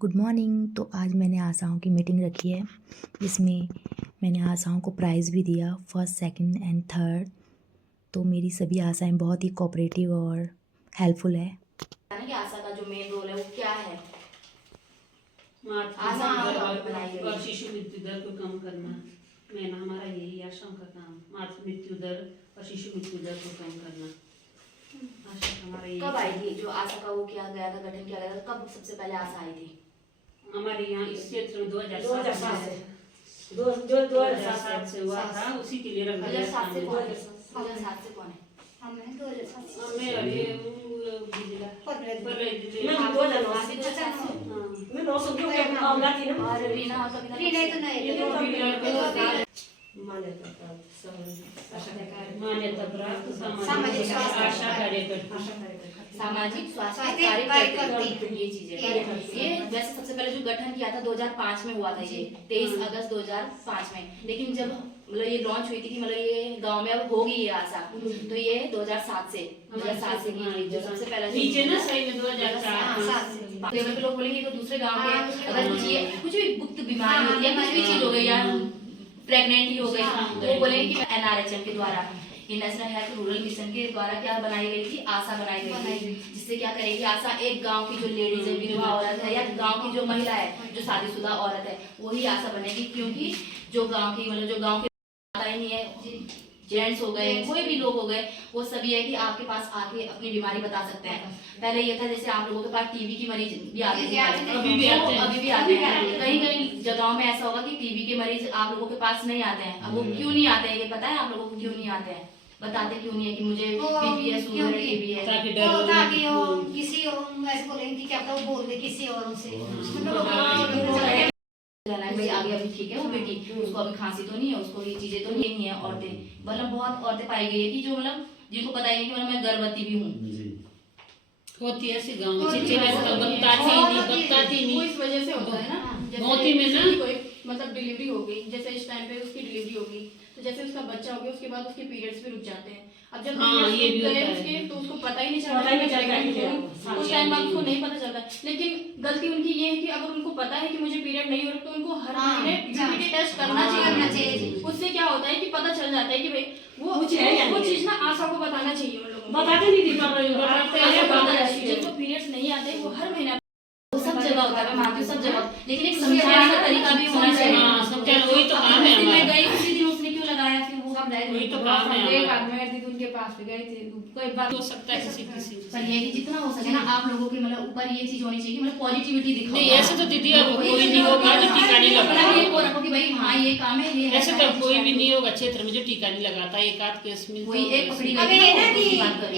Good morning. तो आज मैंने आशाओं की मीटिंग रखी है, जिसमें मैंने आशाओं को प्राइज़ भी दिया, फर्स्ट सेकंड एंड थर्ड। तो मेरी सभी आशाएं बहुत ही कोऑपरेटिव और हेल्पफुल है। कि आशा का जो मेन रोल है वो क्या है? आशा और शिशु मृत्यु दर को कम करना मेन हमारा यही आशाओं का काम। मातृ मृत्यु दर और शिशु मृत्यु दर को कम करना आशा हमारा यही। कब आई थी जो आशा का वो किया गया था, गठन किया गया था? कब सबसे पहले आशा आई थी? हमारे यहाँ इस क्षेत्र में 2007 से हुआ था, उसी के लिए रखा गया था। 2007 से कौन है? मैं अभी जिला मैं 900 के औला थी ना। और रीना और कविता रीना तो नहीं, मान्यता प्राप्त सामाजिक आशा कार्यकर्ता, सामाजिक स्वास्थ्य कार्यकर्ता, ये चीजें। ये वैसे सबसे पहले जो गठन किया था 2005 में हुआ था, ये 23 अगस्त 2005 में। लेकिन जब मतलब ये लॉन्च हुई थी कि मतलब ये गांव में अब होगी ये आशा, तो ये 2007 से की जो सबसे पहले नीचे ना सही में 2004 लेवल पे लोग बोलेंगे तो दूसरे गांव के अगर कुछ भी गुप्त बीमारी होती है, कुछ भी चीज हो गई या प्रेग्नेंट ही हो गई, तो वो बोलेंगे कि NRHM के द्वारा, ये नेशनल हेल्थ रूरल मिशन के द्वारा क्या बनाई गई थी, आशा बनाई गई थी। जिससे क्या करेगी आशा, एक गांव की जो लेडीज है, विधवा औरत है, या गांव की जो महिला है, जो शादीशुदा औरत है, वही आशा बनेगी। क्योंकि जो गांव की मतलब जो गांव के पता ही नहीं है, जेंट्स हो गए, कोई भी लोग हो गए, वो सभी है कि आपके पास आके अपनी बीमारी बता सकते हैं। पहले ये था जैसे आप लोगों के पास टीबी की मरीज भी आते थे, अभी भी आते हैं। कहीं कहीं जगहों में ऐसा होगा कि टीबी के मरीज आप लोगों के पास नहीं आते हैं। अब वो क्यों नहीं आते हैं, ये पता है आप लोगों को क्यों नहीं आते हैं? बताते क्यों नहीं है कि मुझे बीपी है, शुगर है, टीबी है? ताकि वो किसी ऐसे बोलेंगे कि क्या पता वो बोल दे किसी और से। भाई आगे अभी ठीक है वो बेटी, उसको अभी खांसी तो नहीं है, उसको ये चीजें तो नहीं है। औरतें मतलब बहुत औरतें पाई गई है कि जो मतलब जिनको पता ही नहीं कि मतलब मैं गर्भवती भी हूँ। होती है ऐसी गांव में बताती नहीं, इस वजह से होता है ना। मोती में ना कोई मतलब डिलीवरी हो गई, जैसे इस टाइम पे उसकी डिलीवरी होगी, तो जैसे उसका बच्चा हो गया उसके बाद उसके पीरियड्स भी रुक जाते हैं। अब जब ये भी गए उसके तो उसको पता ही नहीं चलता, उस टाइम बाद उसको नहीं पता चलता। लेकिन गलती उनकी ये है कि अगर उनको पता है कि मुझे पीरियड नहीं हो रहा, तो उनको हर महीने यूरिक टेस्ट करना चाहिए। उससे क्या होता है कि पता चल जाता है कि भाई वो चीज ना आशा को बताना चाहिए। उन लोगों को बताते नहीं थी, जिनको पीरियड्स नहीं आते वो हर महीने सब जगह होता है, मैं मानती हूँ सब जगह, लेकिन एक समझाने का तरीका भी होना चाहिए। वही तो काम है हमारा। मैं गई उसी दिन, उसने क्यों लगाया? फिर वो वही तो काम है एक आदमी दीदी उनके पास भी गए थे, कोई बात हो सकता है किसी पर ये कि जितना हो सके ना आप लोगों के मतलब ऊपर ये चीज होनी चाहिए कि मतलब पॉजिटिविटी दिखाओ। नहीं ऐसे तो दीदी अब कोई नहीं होगा जो टीका नहीं लगाता। ये को रखो कि भाई हाँ ये काम है, ये ऐसे तो कोई भी नहीं होगा क्षेत्र में जो टीका नहीं लगाता। एक आध केस में वही एक पकड़ी अब ये ना कि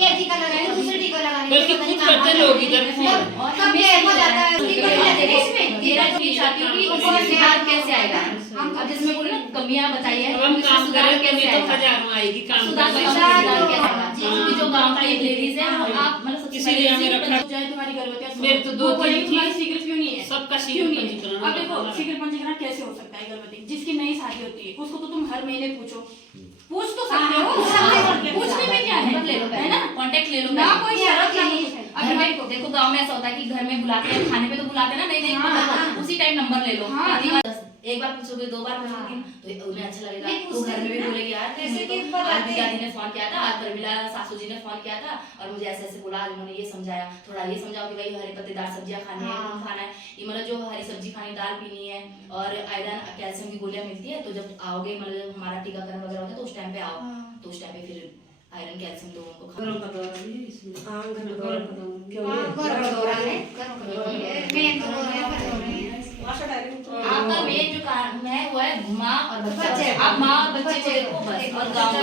ये टीका लगाने दूसरे टीका लगाने बल्कि खुद करते लोग इधर और कब ये हो जाता है टीका नहीं जाते इसमें। मेरा तो ये चाहती हूँ कि उनको सुधार कैसे आएगा। हम अब जिसमें बोले ना कमियां बताइए, अब हम काम करें कैसे तो आएगा? हजारों आएगी काम सुधार करने कैसे आएगा? जो गांव की एक लेडीज है, आप मतलब सबसे इसीलिए हमें रखा। चाहे तुम्हारी गर्भवती, मेरे तो दो तीन तुम्हारी शीघ्र क्यों नहीं है? सबका क्यों शीघ्र नहीं है? पंजीकरण। अब देखो शीघ्र पंजीकरण कैसे हो सकता है? गर्भवती जिसकी नई शादी होती है उसको तो तुम हर महीने पूछ तो सकते हो। पूछने में क्या है ना? कांटेक्ट ले लो ना कोई शर्त नहीं है। घर में देखो गांव में ऐसा होता है कि घर में बुलाते हैं, खाने पे तो बुलाते हैं ना, नहीं नहीं उसी टाइम नंबर ले लो। एक बार पूछोगे, दो बार पूछोगे तो उन्हें अच्छा लगेगा, तो घर में भी बोलेंगे यार आज दादी ने फोन किया था, आज परमिला सासू जी ने फोन किया था और मुझे ऐसे ऐसे बोला, आज उन्होंने ये समझाया। थोड़ा ये समझाओ कि भाई हरी पत्तेदार सब्जियां खानी है, खाना है, ये मतलब जो हरी सब्जी खानी, दाल पीनी है, और आयरन कैल्शियम की गोलियां मिलती है। तो जब आओगे मतलब हमारा टीकाकरण वगैरह होता है तो उस टाइम पे आओ, तो उस टाइम पे फिर आयरन कैल्शियम तो उनको खाना। आपका मेन जो काम है वो है माँ और बच्चे। आप माँ और बच्चे को देखो बस, और गाँव का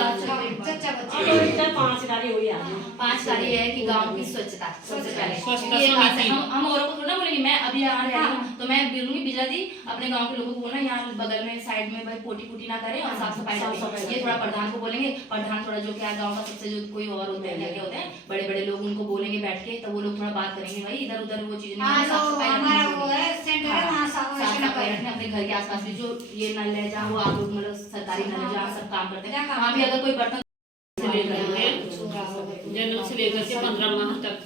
5 कार्य है कि गांव की स्वच्छता सबसे पहले। ये बात है, हम औरों को थोड़ा बोलेंगे। मैं अभी यहाँ रह रही हूँ तो मैं बोलूंगी बिजला दी अपने गांव के लोगों को बोलना यहाँ बगल में साइड में भाई पोटी ना करें और साफ सफाई करें। ये थोड़ा प्रधान को बोलेंगे। प्रधान थोड़ा जो क्या गाँव का सबसे जो कोई और होते हैं, क्या होते हैं बड़े बड़े लोग, उनको बोलेंगे बैठ के, तो वो लोग थोड़ा बात करेंगे भाई इधर उधर वो चीज साफ सफाई रखना। अपने घर के आसपास भी जो ये नल है जहाँ वो आप लोग मतलब सरकारी नल है जहाँ सब काम करते हैं, वहाँ भी अगर कोई बर्तन जन्म से लेकर के 15 माह तक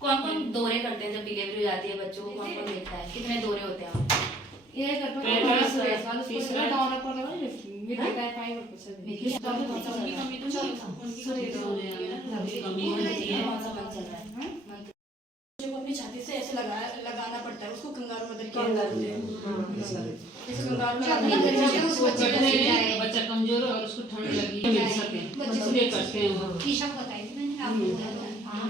का कौन कौन दौरे करते हैं जब डिलीवरी हो जाती है बच्चों को, कौन कौन देखता है, कितने दौरे होते हैं? ये करते हैं तीसरा दौरा पर उनकी कमी तो कमी होती है। कौन सा मंथ चल रहा है? बच्चे को अपनी छाती से ऐसे लगाना पड़ता है, उसको कंगारू मदर केयर बोलते हैं। जैसे कंगारू बच्चा कमजोर है और उसको ठंड लगी मिल सके इसलिए करते हैं वो। ईशा को बताई थी मैंने आपको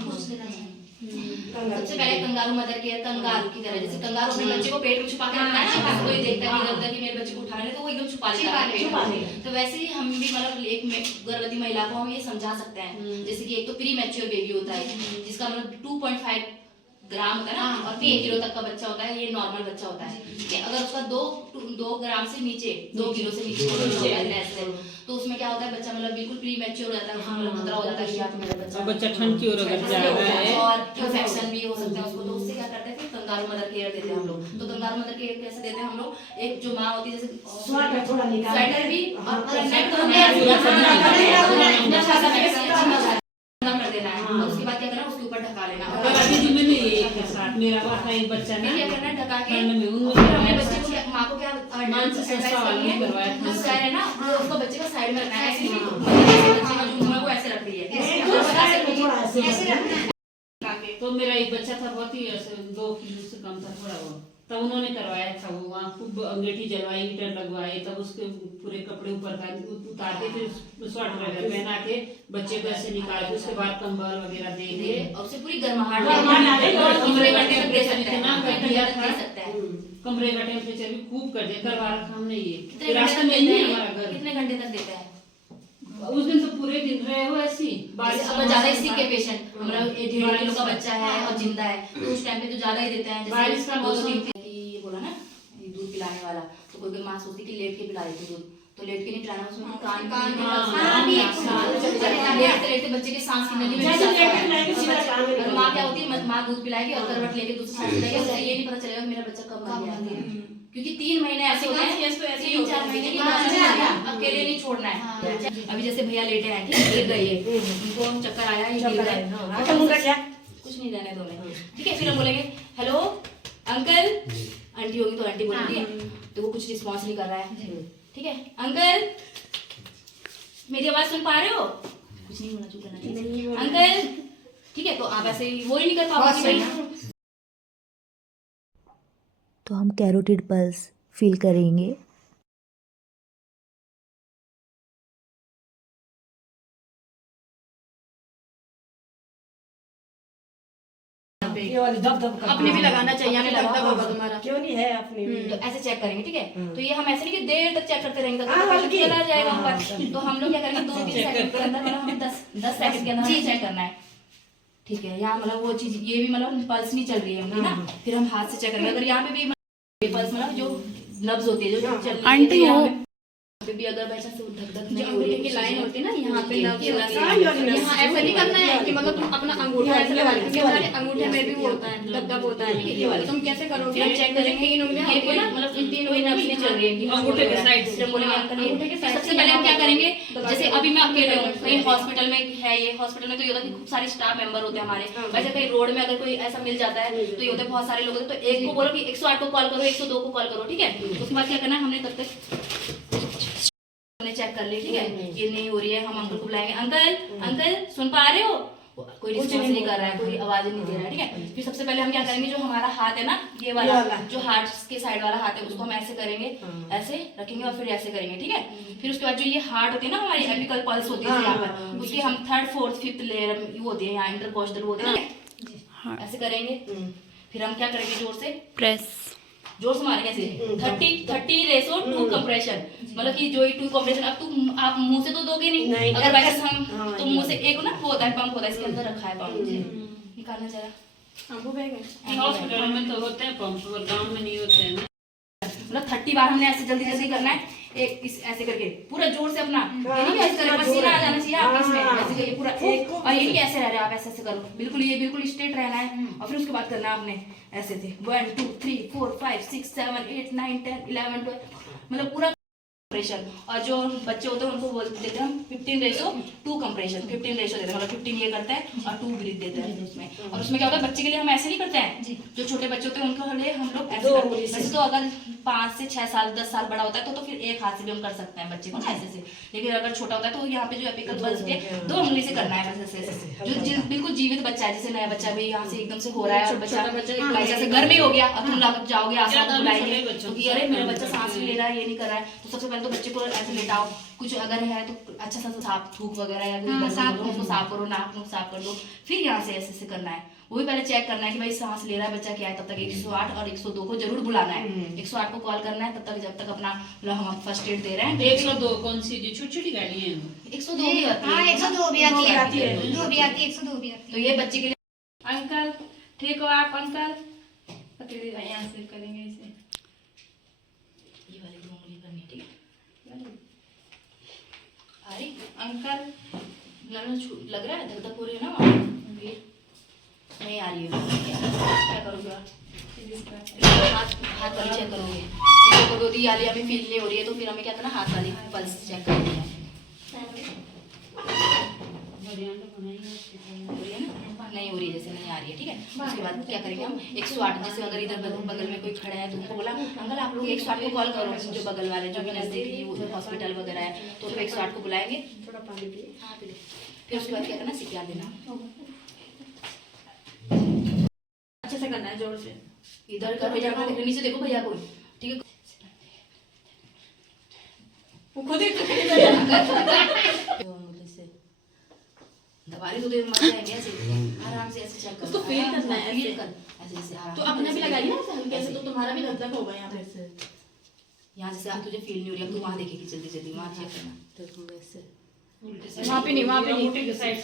पूछ लेना चाहिए। सबसे पहले कंगारू मदर केयर, कंगारू की तरह, जैसे कंगारू अपने बच्चे को पेट में छुपा के रखता है ना, कोई देखता है इधर कि मेरे बच्चे को उठा ले तो वो एकदम छुपा लेता है पेट में। तो वैसे ही हम भी मतलब एक गर्भवती महिला को हम ये समझा सकते हैं, जैसे कि एक तो प्री मैच्योर बेबी होता है जिसका मतलब 2.5 ग्राम होता है ना, और 3 किलो तक का बच्चा होता है, ये नॉर्मल बच्चा होता है। ठीक है, अगर उसका 2 ग्राम से नीचे, 2 किलो से नीचे तो उसमें क्या होता है, बच्चा मतलब बिल्कुल प्री मैच्योर हो जाता है, उसमें मतलब खतरा हो जाता है कि आप मेरा बच्चा ठंड की ओर अगर जा रहा है और इन्फेक्शन भी हो सकता है उसको, तो उससे क्या करते हैं फिर कंगारू मदर केयर देते हैं हम लोग। तो कंगारू मदर केयर कैसे देते हैं हम लोग, एक जो माँ होती है जैसे स्वेटर भी और नेट कर देना है, और उसके बाद क्या करना है, उसके ऊपर ढका लेना। अभी जी मैंने एक साथ मेरा हुआ था एक बच्चा ना क्या करना है, ढका के ठंड में और फिर हमने बच्चे को माँ को क्या मानसिक संस्था वालों ने करवाया था। जो सर है ना वो उसको बच्चे को साइड में रखना है, ऐसे नहीं बच्चे का जो मुंह है वो ऐसे रख रही है, ऐसे रखना है। तो मेरा एक बच्चा था बहुत ही ऐसे 2 किलो से कम था थोड़ा वो, तब उन्होंने करवाया था वो, वहाँ खूब अंगीठी जलवाई, हीटर लगवाए, तब उसके पूरे कपड़े ऊपर का उतार के फिर स्वेटर वगैरह पहना के बच्चे को ऐसे निकाल के उसके बाद कंबल वगैरह दे के और उसे पूरी गर्माहट कमरे का टेम्परेचर इतना कर दिया था, सकता है। कमरे का टेम्परेचर भी खूब कर दिया, करवा रखा हमने ये कितने रास्ते घंटे में तक नहीं देता हमारा है? घर। कितने घंटे तक देता है? उस दिन तो पूरे दिन रहे हो ऐसी बारिश अब ज्यादा इसी के पेशेंट हमारा 1.5 किलो का बच्चा है और जिंदा है, तो उस टाइम पे तो ज्यादा ही देते हैं। बारिश का मौसम कि ये बोला ना ये दूध पिलाने वाला, तो कोई माँ सोचती कि लेट के पिला देती दूध, तो लेट के नहीं पिलाना, उसमें लेटते लेटते बच्चे के सांस की नली में और माँ क्या होती है, माँ दूध पिलाएगी और करवट लेके दूसरी सांस पिलाएगी, उससे ये नहीं पता चलेगा मेरा बच्चा कब मर गया, क्योंकि 3 महीने ऐसे होते हैं, 3-4 महीने की अकेले नहीं छोड़ना है। अभी जैसे भैया लेटे हैं, ठीक है, गिर गए ये, उनको चक्कर आया, ये गिर गए, कुछ नहीं रहने दो उन्हें, ठीक है। फिर हम बोलेंगे हेलो अंकल, आंटी होगी तो आंटी बोलेंगे, ठीक है, तो वो कुछ रिस्पॉन्स नहीं कर रहा है, ठीक है, अंकल मेरी आवाज सुन पा रहे हो, कुछ नहीं होना, चुप रहना चाहिए अंकल, ठीक है। तो आप ऐसे वो ही नहीं कर पाओगे। तो हम कैरोटिड पल्स फील करेंगे। अपने भी लगाना चाहिए, हमें लगता होगा तुम्हारा क्यों नहीं है अपने भी। तो ऐसे चेक करेंगे, ठीक है। तो ये हम ऐसे नहीं कि देर तक चेक करते रहेंगे, तब तक चला जाएगा ऊपर। तो हम लोग क्या करेंगे 2-3 सेकंड के अंदर, मतलब हमें 10 सेकंड के अंदर चेक करना है, ठीक है। यहाँ मतलब वो चीज ये भी मतलब पल्स नहीं चल रही है हमारी ना, फिर हम हाथ से चेक करेंगे। अगर यहाँ पे भी पल्स मतलब जो नब्ज होती है जो चल रही है, भी अगर वैसा से धक-धक नहीं हो रही है, की लाइन होती है ना यहाँ पे यहाँ यहाँ ऐसा नहीं करना है कि मतलब तुम अपना अंगूठा ऐसे लगा लो, क्योंकि हमारे अंगूठे में भी वो होता है, दबदब होता है, तो तुम कैसे करोगे, हम चेक करेंगे 3 उंगलियां ये होती है ना, मतलब इन 3 नब्ज नहीं चल रही है अंगूठे के साइड से। जब बोलेंगे अंकल ये अंगूठे के साइड सबसे से पहले हम क्या यहाँ करेंगे, दबा जैसे के अभी मैं अकेले हूँ, दबा कहीं के हॉस्पिटल में है, ये हॉस्पिटल में तो ये होता है कि खूब सारे स्टाफ मेंबर होते हैं हमारे, वैसे कहीं रोड में अगर कोई ऐसा मिल जाता है तो ये होते हैं बहुत सारे लोग होते हैं, तो एक को बोलो कि 108 को कॉल करो, 102 को कॉल करो, ठीक है। उसके बाद क्या करना है, हमने तब तक हमने चेक कर ली, ठीक है, ये नहीं हो रही है, हम अंकल को बुलाएंगे, अंकल सुन पा रहे हो, कोई रिस्पॉन्स नहीं कर रहा है, कोई आवाज नहीं दे रहा है, ठीक है। फिर सबसे पहले हम क्या करेंगे, जो हमारा हाथ है ना, ये वाला जो हार्ट के साइड वाला हाथ है, उसको हम ऐसे करेंगे, ऐसे रखेंगे और फिर ऐसे करेंगे, ठीक है। फिर उसके बाद जो ये हार्ट होती है ना हमारी एपिकल पल्स होती है यहाँ पर, उसकी हम 3rd 4th 5th लेयर वो होती है यहाँ इंटरकोस्टल होती है ना, ऐसे करेंगे। फिर हम क्या करेंगे, जोर से प्रेस, जोर से मारेंगे ऐसे 30 रेशो 2 कंप्रेशन, मतलब कि जो 2 कंप्रेशन, अब आप मुंह से तो दोगे नहीं, अगर वैसे हम तो मुंह से एक ना वो होता है पंप होता है, इसके अंदर रखा है पंप, निकालना जरा। अंगू बैग है, हॉस्पिटल में तो होते हैं पंप, और गांव में नहीं होते हैं ना। मतलब 30 बार हमने ऐसे जल्दी जल्दी करना है, एक इस ऐसे करके पूरा जोर से अपना, ये नहीं ऐसे करके पसीना आ जाना चाहिए आपके इसमें, ऐसे करके पूरा एक, और ये नहीं ऐसे रह रहे आप, ऐसे ऐसे करो, बिल्कुल ये बिल्कुल स्ट्रेट रहना है। और फिर उसके बाद करना है आपने ऐसे थे 1 2 3 4 5 6 7 8 9 10 11 12, मतलब पूरा कंप्रेशन, और जो बच्चे होते हैं उनको बोल देते हैं हम 15:2 कंप्रेशन, 15 रेशो देते हैं, मतलब 15 ये करता है और 2 ब्रीथ देते हैं उसमें। और उसमें क्या होता है, बच्चे के लिए हम ऐसे नहीं करते हैं, जो छोटे बच्चे होते हैं उनको लिए हम लोग ऐसे करते हैं। वैसे तो अगर 5 से 6 साल 10 साल बड़ा होता है तो फिर एक हाथ से भी हम कर सकते हैं बच्चे को ना ऐसे से, लेकिन अगर छोटा होता है तो यहाँ पे जो एपिकल बल्स के 2 उंगली से करना है बस ऐसे। जो बिल्कुल जीवित बच्चा है, जैसे नया बच्चा भी यहाँ से एकदम से हो रहा है और बच्चा जैसे घर में हो गया और तुम जाओगे आशा को बुलाएंगे तो कि अरे मेरा बच्चा सांस भी ले रहा है, ये नहीं कर रहा है, तो सबसे पहले तो बच्चे को ऐसे लेटाओ, कुछ अगर है तो अच्छा सा साफ थूक वगैरह या कोई उसको साफ करो, नाक नुक साफ कर दो, फिर यहाँ से ऐसे से करना है। वो भी पहले चेक करना है कि भाई सांस ले रहा है बच्चा क्या है, तब तक 108 और 102 को जरूर बुलाना है। 108 को कॉल करना है तब तक जब तक अपना हम फर्स्ट एड दे रहे हैं। 102 कौन सी जो छोटी छोटी गाड़ी है? 102 भी आती है, 102 भी आती है, 2 भी आती है, 102 भी आती है। तो ये बच्चे के लिए अंकल ठीक हो आप अंकल? पकड़िए यहाँ से करेंगे इसे, ये वाली 2 उंगली करनी है, ठीक है? अरे अंकल लग रहा है धक धक हो रही है ना उंगली, नहीं आ रही है, क्या करोगे आप? हाथ वाली चेक करोगे, तो दो दी वाली हमें फील नहीं हो रही है तो फिर हमें क्या करना, हाथ वाली पल्स चेक करनी है। हो रही है ना, नहीं हो रही है, जैसे नहीं आ रही है, ठीक है? उसके बाद क्या करेंगे हम 108, जैसे अगर इधर बगल में कोई खड़ा है तो उनको बोला अंकल आप लोग 108 को कॉल करो, जो बगल वाले जो भी नजदीक हॉस्पिटल वगैरह है तो लोग 108 को बुलाएंगे। हाँ पी लो। फिर उसके बाद क्या करना, CPR देना, अच्छे से करना है, जोर से। इधर का भैया को नीचे देखो भैया को, ठीक है? वो खुद ही दवाई तो मर जाएंगे ऐसे, आराम से ऐसे चेक कर, उसको फील करना है, फील कर ऐसे जैसे आराम तो अपने भी लगाइए ना हल्के से, तो तुम्हारा भी धक धक होगा यहाँ पे। यहाँ जैसे आप तुझे फील नहीं हो रही, अब तू वहाँ देखेगी जल्दी जल्दी, वहाँ चेक करना। वहाँ पे नहीं, वहाँ पे नहीं,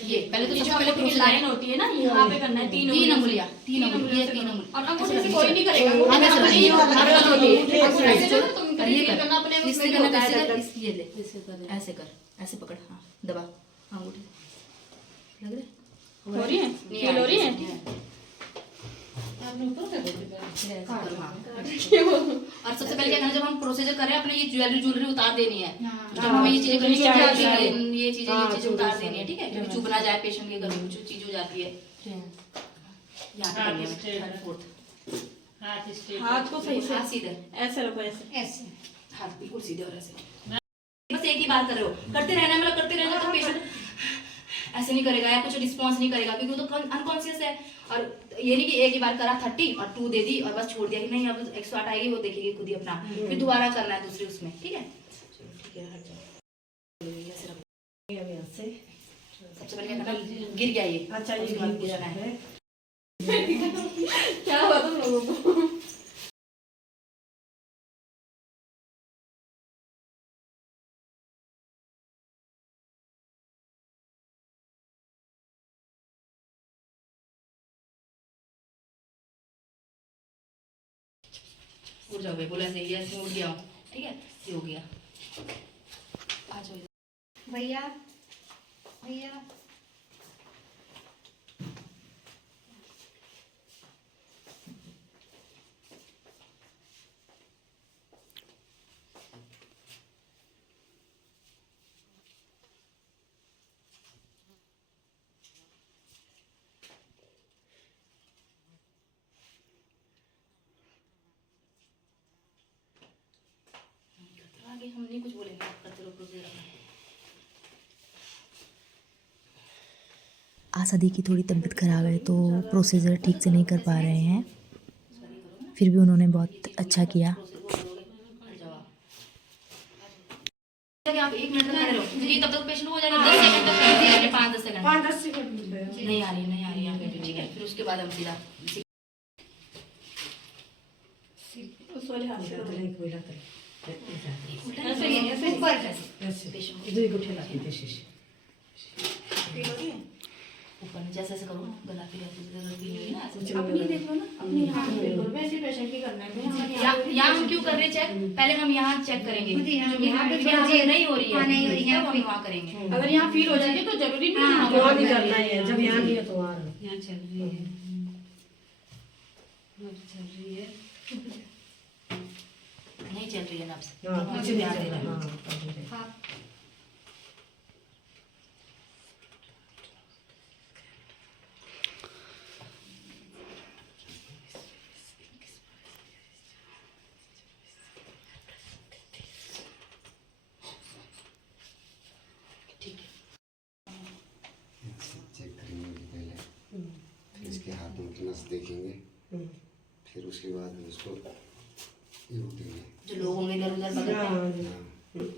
ये पहले तो सबसे पहले पहले लाइन होती है ना, यहाँ पे करना है 3 तीन उंगलियाँ, 3 उंगली, 3 उंगली, और अंगूठे से कोई नहीं करेगा, हाँ, ऐसे अपनी करना। होती है। अंगूठे से जो तुम ये फील करना अपने इससे उसमें करना, होता ऐसे है कर, दर्द। ये ले, ऐसे कर, ऐसे पकड़, हाँ दबा अंगूठे, लग रहा है? हो रही है, नहीं फील हो रही है। और सबसे पहले क्या करना, जब हम प्रोसीजर कर रहे हैं अपने ये ज्वेलरी उतार देनी है, जब हमें ये चीजें करनी चाहिए, ये चीजें उतार देनी है, ठीक है? क्योंकि चुभ ना जाए पेशेंट के घर में कुछ चीज हो जाती है। यहाँ पे करनी है, third, fourth। हाथ को सही से हाथ सीधे, ऐसे रखो, ऐसे ऐसे हाथ बिल्कुल सीधे और ऐसे, बस एक ही बात कर रहे हो, करते रहना, मतलब करते रहना, तो पेशेंट ऐसे नहीं करेगा या कुछ रिस्पॉन्स नहीं करेगा क्योंकि वो तो अनकॉन्शियस है। और ये नहीं कि एक ही बार करा 30 और 2 दे दी और बस छोड़ दिया कि नहीं अब 108 आएगी वो देखेगी खुद ही अपना, फिर दोबारा करना है दूसरी उसमें, ठीक है? चलो ठीक है, हट जाओ, ऐसे रखो। सबसे पहले क्या करना, गिर गया ये, अच्छा ये गिरना है, क्या हुआ तुम लोगों को? उठ जाओ भाई, बोला ऐसे ये ऐसे उठ गया हूँ, ठीक है? ये हो गया, आ जाओ भैया भैया आगे हम नहीं कुछ बोलेंगे, आप करते रहो प्रोसीजर अपना। आशा दी की थोड़ी तबीयत ख़राब है तो प्रोसीजर ठीक से नहीं कर पा रहे हैं, फिर भी उन्होंने बहुत अच्छा किया। आप 1 मिनट तक खड़े रहो क्योंकि तब तक पेशेंट हो जाएगा, 10 सेकंड तक करते हैं, 5-10 सेकंड, 5-10 सेकंड नहीं आ रही यहाँ पे, ठीक है? फिर उसके बाद हम सीधा उस वाले हाथ से ऊपर में जैसे ऐसे करो, गला फील होगी ना, ऐसे अपनी देख लो ना, अपनी यहाँ पे देखो, वैसे पेशेंट की करना है। यहाँ हम क्यों कर रहे हैं चेक, पहले हम यहाँ चेक करेंगे, यहाँ पे यहाँ नहीं हो रही है, नहीं हो रही है, तब हम वहाँ करेंगे। अगर यहाँ फील हो जाती है तो जरूरी नहीं है वहाँ भी करना है, जब यहाँ नहीं है तो वहाँ यहाँ चल रही है, चल रही है, नहीं चल रही है नब्ज, हाँ, मुझे भी आ रही है। हाँ चेक करेंगे कि पहले, फिर इसके हाथ में की नस देखेंगे, फिर उसके बाद उसको ये देंगे। जो लोग होंगे इधर उधर बगल में हाँ,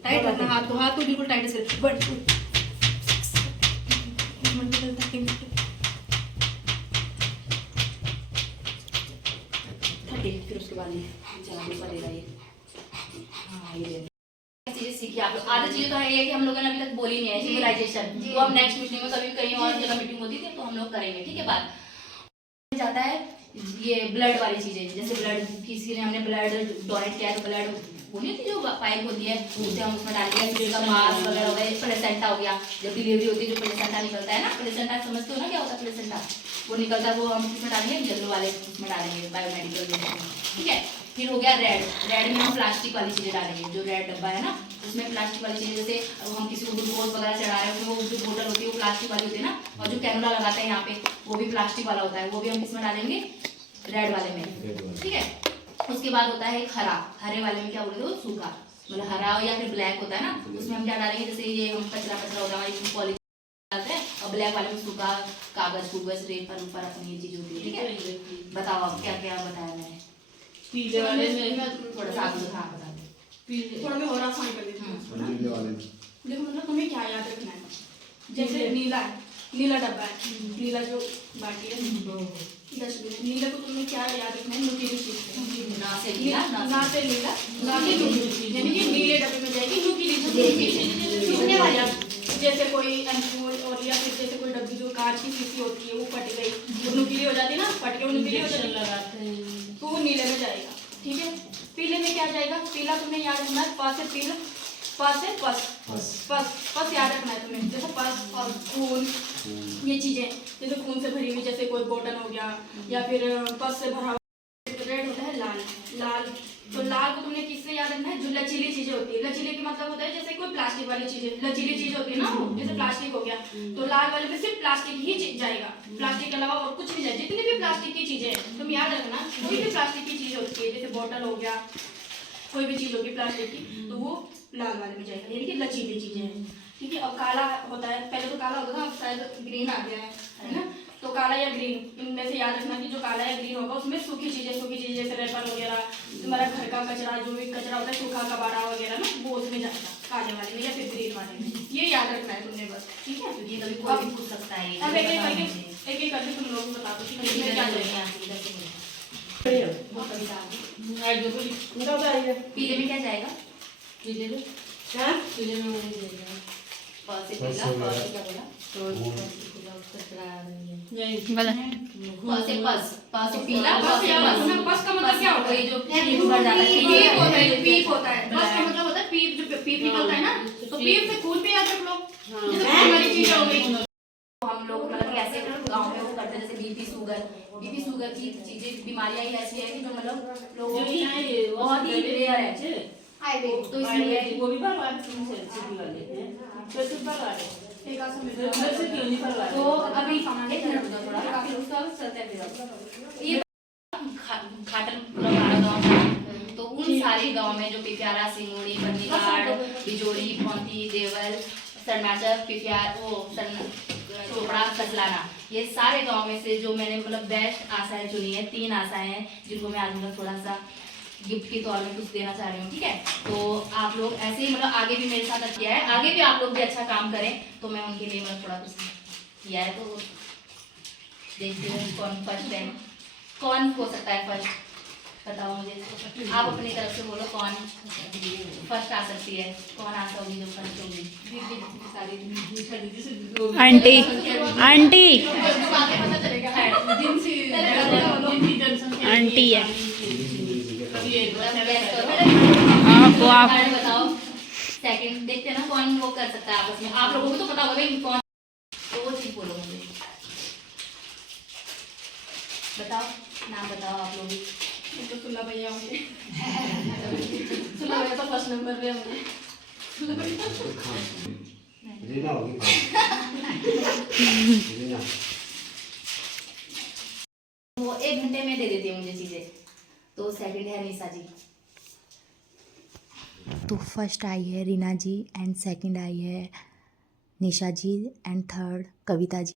टाइट रखना, हाथ को बिल्कुल टाइट से बट फिर उसके बाद ये चला ऊपर ले रहा है। हाँ ये चीजें सीखी आप लोग। आधी चीजें तो है ये कि हम लोगों ने अभी तक बोली नहीं है, सिविलाइजेशन, वो हम नेक्स्ट मीटिंग में कभी कहीं और जगह मीटिंग होती थी तो हम लोग करेंगे, ठीक है। बात जाता है ये ब्लड वाली चीजें, जैसे ब्लड किसी ने हमने ब्लड डोनेट किया है तो ब्लड वो नहीं होती जो पाइप होती है उसे हम उसमें डाल दिया, किसी का मास वगैरह हो गया, प्लेसेंटा हो गया, जब डिलीवरी होती है जो प्लेसेंटा निकलता है ना, प्लेसेंटा समझते हो ना क्या होता है प्लेसेंटा, वो निकलता है, वो हम इसमें डालेंगे, जनरल वाले उसमें डालेंगे बायोमेडिकल में, ठीक है। फिर हो गया रेड, रेड में हम प्लास्टिक वाली चीजें डालेंगे, जो रेड डब्बा है ना उसमें प्लास्टिक वाली चीजें, जैसे अब हम किसी को ग्लूकोज वगैरह चढ़ा रहे हैं उसमें वो जो बोतल होती है वो प्लास्टिक वाली होती है ना, और जो कैनुला लगाते हैं यहाँ पे वो भी प्लास्टिक वाला होता है, वो भी हम इसमें डालेंगे रेड वाले में, ठीक है। उसके बाद होता है एक हरा, हरे वाले में क्या बोलते हो सूखा, मतलब हरा या फिर ब्लैक होता है ना, उसमें हम क्या डालेंगे, जैसे ये हम कचरा कचरा होगा हमारी पॉलिथीन डालते हैं, और ब्लैक वाले में सूखा कागज कुगज रेपर ऊपर अपनी ये चीज होती है, ठीक है। बताओ आप क्या क्या बताया मैंने, पीले वाले में थोड़ा सा आगे हाँ बता दो। पीले थोड़ा मैं और आसान कर देती हूँ उसको ना। नीले वाले में देखो मतलब हमें क्या याद रखना है, जैसे नीला है, नीला डब्बा है, नीला जो बाटी है डस्टबिन है, नीले को तुम्हें क्या याद रखना है, नुकीली चीज ना से नीला, ना से नीला, ना से नुकीली, यानी कि नीले डब्बे में जाएगी नुकीली चीज, छूने वाली, जैसे कोई अनफूल और या फिर जैसे कोई डब्बी जो कांच की शीशी होती है वो फट गई, वो नुकीली हो जाती है ना, फट के वो नुकीली हो जाती है, लगाते हैं तो वो नीले में जाएगा, ठीक है। पीले में क्या जाएगा, पीला तुम्हें याद रखना है, पा से पीला, पा से पस याद रखना है तुम्हें, जैसे पस और खून, ये चीजें जैसे खून से भरी हुई, जैसे कोई बॉटल हो गया या फिर पस से भरा हुआ। रेड होता है लाल, लाल तो लाल को तुमने किससे याद रखना है, जो लचीली चीजें होती है, लचीले का मतलब होता है जैसे कोई प्लास्टिक वाली चीजें, लचीली चीज होती है ना वो, जैसे प्लास्टिक हो गया तो लाल वाले पे सिर्फ प्लास्टिक ही जाएगा, प्लास्टिक के अलावा और कुछ नहीं जाएगा, जितनी भी प्लास्टिक की चीजें हैं तुम याद रखना, कोई भी प्लास्टिक की चीज होती है जैसे बॉटल हो गया, कोई भी चीज होगी प्लास्टिक की तो वो लाल वाले में जाएगा, यानी कि लचीली चीजें हैं, ठीक है। अब काला होता है, पहले तो काला होता था, अब शायद ग्रीन आ गया है ना, तो काला या ग्रीन इनमें से याद रखना कि जो काला या ग्रीन होगा उसमें सूखी चीजें जैसे रेपर वगैरह, तुम्हारा घर का कचरा जो भी कचरा होता है सूखा कबाड़ा वगैरह ना, वो उसमें जाएगा काले वाले में या फिर ग्रीन वाले में, ये याद रखना है तुमने बस, ठीक है। ये कभी कोई भी पूछ सकता है, अब एक एक करके तुम लोग बता दो कि इसमें क्या जाएगा। पीले में क्या जाएगा, पीले में हाँ? पीले में वही देगा से पीला, से क्या बोला, नहीं से पस से पीला, बस का मतलब क्या होता है, ये जो पीप भर जाता है, पीप होता है, पीप होता है, बस का मतलब होता है पीप, जो पीप निकलता है ना, तो पीप से खून पे याद रख लो, जैसे हमारी चीजें हो गई। हम लोग मतलब कैसे गांव में वो करते हैं, जैसे बीपी शुगर की चीजें बीमारियां ही ऐसी है कि जो मतलब लोगों की बहुत ही रेयर है, तो इसलिए वो भी भरवा वाले हैं, तो सिर्फ भरवा एक आसा से क्यों नहीं भरवा तो अभी एक मिनट रुको थोड़ा, काफी उसका चलते हैं फिर। ये खाटन पुराना गाँव था, तो उन सारे गांव में जो पिप्यारा, सिंगुड़ी, बंदीघाट, बिजोरी, भौंती, देवल, सरनाचक, पिप्यार, वो चोपड़ा, कसलाना, ये सारे गांव में से जो मैंने मतलब बेस्ट आशाएं चुनी है, 3 आशाएं हैं जिनको मैं आज मतलब थोड़ा सा गिफ्ट के तौर में कुछ देना चाह रही हूँ, ठीक है। तो आप लोग ऐसे ही मतलब आगे भी मेरे साथ किया है, आगे भी आप लोग भी अच्छा काम करें तो मैं उनके लिए मतलब थोड़ा कुछ किया है, तो देखते हैं कौन फर्स्ट है, कौन हो सकता है फर्स्ट, बताओ मुझे, आप अपनी तरफ से बोलो कौन फर्स्ट आ सकती है, कौन आशा होगी जो फर्स्ट होगी। आंटी आंटी आंटी है आपको आप बताओ सेकंड, देखते हैं ना कौन वो कर सकता है आपस में, आप लोगों को तो पता होगा भाई कौन, तो वो चीज बोलो मुझे, बताओ नाम बताओ आप लोग। तो सुल्ला भैया होंगे। सुल्ला भैया तो फर्स्ट नंबर पे होंगे। रीना होगी रीना वो 1 घंटे में दे देती है मुझे चीजें। तो सेकंड है निशा जी। तो फर्स्ट आई है रीना जी एंड सेकंड आई है निशा जी एंड थर्ड कविता जी।